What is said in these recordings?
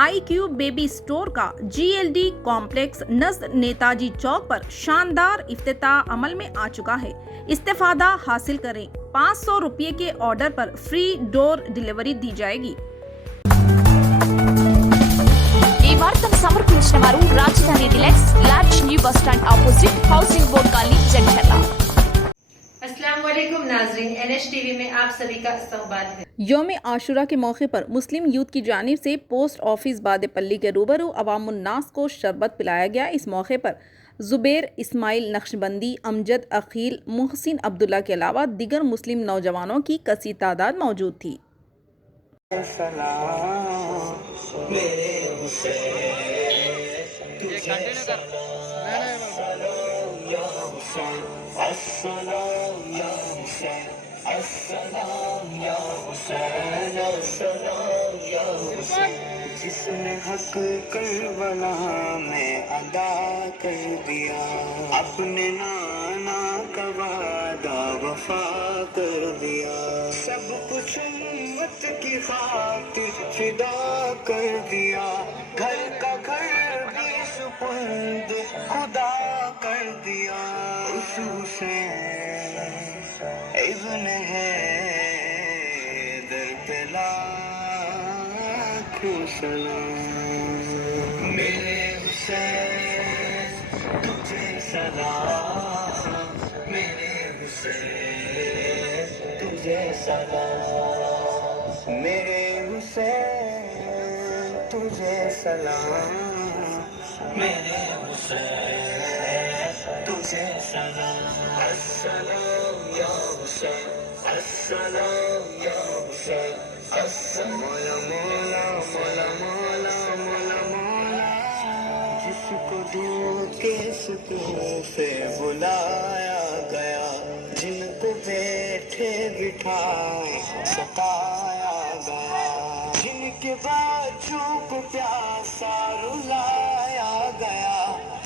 iQube baby store का GLD complex नज़द Netaji चौक पर शानदार इफ्तिताह अमल में आ चुका है। इस्तेफादा हासिल करें। 500 रुपये के ऑर्डर पर फ्री डोर डिलीवरी दी जाएगी। ఈ వార్తను సమర్పించిన వారు Rajdhani deluxe large new bus stand opposite housing board colony जंडहला। अस्सलाम वालेकुम नाज़रीन, NH-TV में आप सभी का इस्तकबाल है। यौम आशुरा के मौके पर मुस्लिम यूथ की जानिब से पोस्ट ऑफिस बादेपल्ली के रूबरू अवामुन्नास को शरबत पिलाया गया। इस मौके पर जुबैर, इस्माइल नक्शबंदी, अमजद, अखील, मुहसिन अब्दुल्ला के अलावा दिगर मुस्लिम नौजवानों की कसी तादाद मौजूद थी। जिसने हक करबला में अदा कर दिया, अपने नाना का वादा वफा कर दिया, सब कुछ उम्मत की खातिर फिदा कर दिया, घर का घर भी सुपुर्द खुदा कर दिया। उस हुसैन इब्न है दर पे लाखों सलाम। मेरे हुसैन तुझे सलाम, मेरे हुसैन तुझे सलाम, मेरे हुसैन तुझे सलाम, मेरे हुसैन तुझे सलाम। अस्सलाम या हुसैन, अस्सलाम या हुसैन, मौला मौला मौला मौला मौला मौला। जिसको दूर के सुकून से बुलाया गया, जिनको बैठे बिठाए सताया गया, जिनके बाजू को प्यासा रुलाया गया,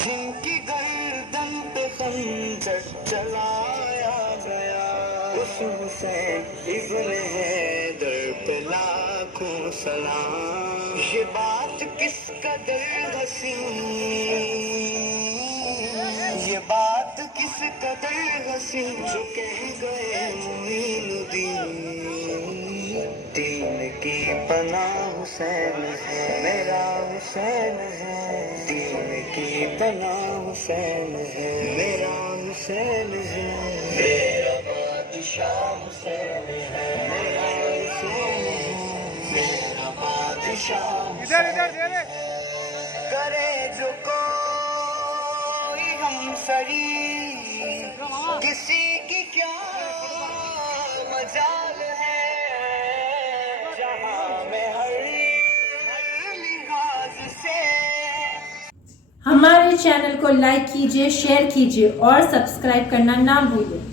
जिनकी गर्दन पे खंजर चलाया गया, उस हुसैन इब्न हैदर पे लाखों सलाम। ये बात किस कदर हसीन, ये बात किस कदर हसीन, जो कह गए मुईनुद्दीन, दीन की पनाह हुसैन है, मेरा हुसैन है, दीन की पनाह हुसैन है, मेरा हुसैन है, मेरा बादशाह हुसैन है, मेरा हुसैन है, मेरा बादशाह इधर इधर करे जो कोई हम सरी, किसी की क्या मजाल है, जहां में हर लिहाज से। हमारे चैनल को लाइक कीजिए, शेयर कीजिए और सब्सक्राइब करना ना भूलिए।